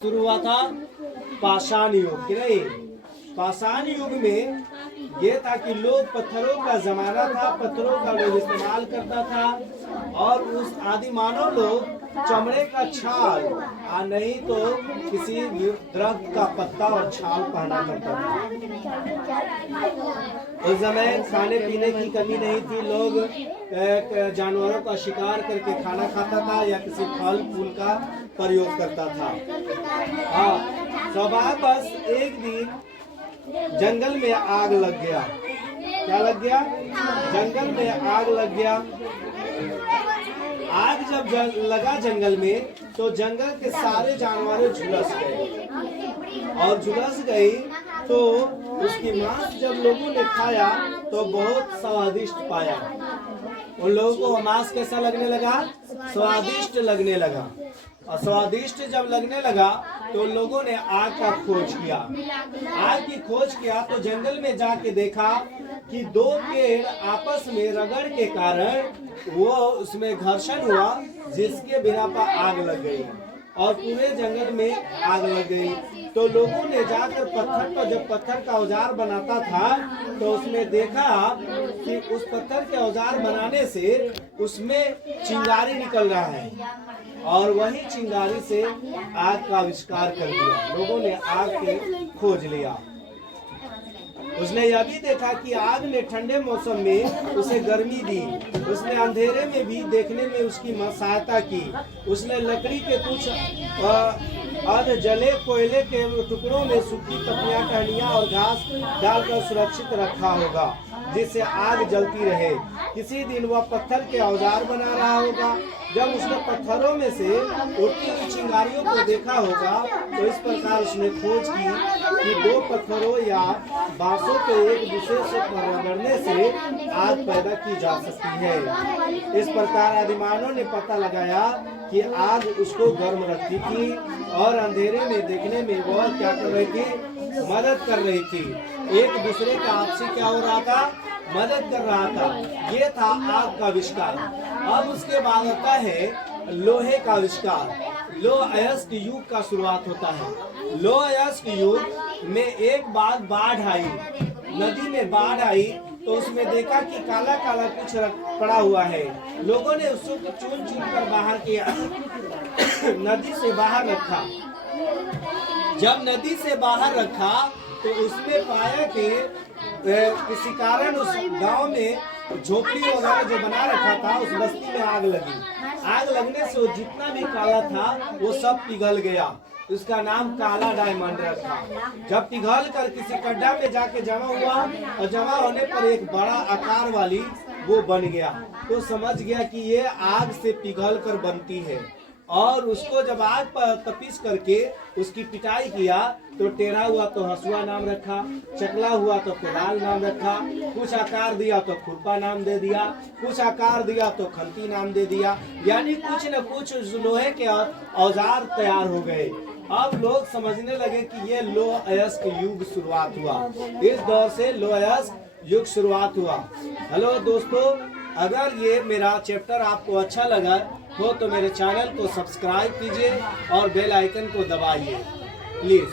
शुरू हुआ था पाषाण युग की नहीं। पाषाण युग में ये था कि लोग पत्थरों का जमाना था, पत्थरों का लोग इस्तेमाल करता था और उस आदि मानव लोग चमड़े का छाल और नहीं तो किसी दरख्त का पत्ता और छाल पहना करता था। उस समय खाने पीने की कमी नहीं थी, लोग जानवरों का शिकार करके खाना खाता था या किसी फल फूल का प्रयोग करता था। हाँ, बस एक दिन जंगल में आग लग गया। क्या लग गया? जंगल में आग लग गया। आग जब लगा जंगल में तो जंगल के सारे जानवर झुलस गए और झुलस गई तो उसकी मांस जब लोगों ने खाया तो बहुत स्वादिष्ट पाया। उन लोगों को मांस कैसा लगने लगा? स्वादिष्ट लगने लगा। और स्वादिष्ट जब लगने लगा तो लोगों ने आग का खोज किया। आग की खोज किया तो जंगल में जाके देखा कि दो पेड़ आपस में रगड़ के कारण वो उसमें घर्षण हुआ, जिसके बिना पर आग लग गई और पूरे जंगल में आग लग गई। तो लोगों ने जाकर पत्थर पर, जब पत्थर का औजार बनाता था तो उसने देखा कि उस पत्थर के औजार बनाने से उसमें चिंगारी निकल रहा है और वही चिंगारी से आग का आविष्कार कर दिया। लोगों ने आग के खोज लिया। उसने यह भी देखा कि आग ने ठंडे मौसम में उसे गर्मी दी, उसने अंधेरे में भी देखने में उसकी सहायता की। उसने लकड़ी के कुछ अर्ध जले कोयले के टुकड़ों में सूखी पत्तियां, टहनियां और घास डालकर सुरक्षित रखा होगा जिससे आग जलती रहे। किसी दिन वह पत्थर के औजार बना रहा होगा। जब उसने पत्थरों में से उड़ती हुई चिंगारियों को देखा होगा तो इस प्रकार उसने खोज की कि दो पत्थरों या बांसों के एक दूसरे से रगड़ने से आग पैदा की जा सकती है। इस प्रकार आदिमानव ने पता लगाया कि आग उसको गर्म रखती थी और अंधेरे में देखने में वह क्या कर रही थी? मदद कर रही थी। एक दूसरे का आपसी क्या हो रहा था? मदद कर रहा था। ये था आग का आविष्कार। अब उसके बाद आता है लोहे का आविष्कार। लोह अयस्क युग का शुरुआत होता है। लोह अयस्क युग में एक बार बाढ़ आई, नदी में बाढ़ आई तो उसमें देखा कि काला काला कुछ पड़ा हुआ है। लोगों ने उसको चुन चुन कर बाहर किया, नदी से बाहर रखा। जब नदी से बाहर रखा तो उसमें पाया कि किसी कारण उस गांव में झोपड़ी वगैरह जो बना रखा था उस बस्ती में आग लगी। आग लगने से जितना भी काला था वो सब पिघल गया। उसका नाम काला डायमंड रखा। जब पिघल कर किसी गड्ढा में जाके जमा हुआ और जमा होने पर एक बड़ा आकार वाली वो बन गया तो समझ गया कि ये आग से पिघल कर बनती है। और उसको जब आग पर तपिश करके उसकी पिटाई किया तो टेढ़ा हुआ तो हंसुआ नाम रखा, चकला हुआ तो कुदाल नाम रखा, कुछ आकार दिया तो खुरपा नाम दे दिया, कुछ आकार दिया तो खंती नाम दे दिया। यानी कुछ न कुछ लोहे के औजार तैयार हो गए। अब लोग समझने लगे कि ये लोह अयस्क युग शुरुआत हुआ। इस दौर से लोह अयस्क युग शुरुआत हुआ। हेलो दोस्तों, अगर ये मेरा चैप्टर आपको अच्छा लगा हो तो मेरे चैनल को सब्सक्राइब कीजिए और बेल आइकन को दबाइए प्लीज।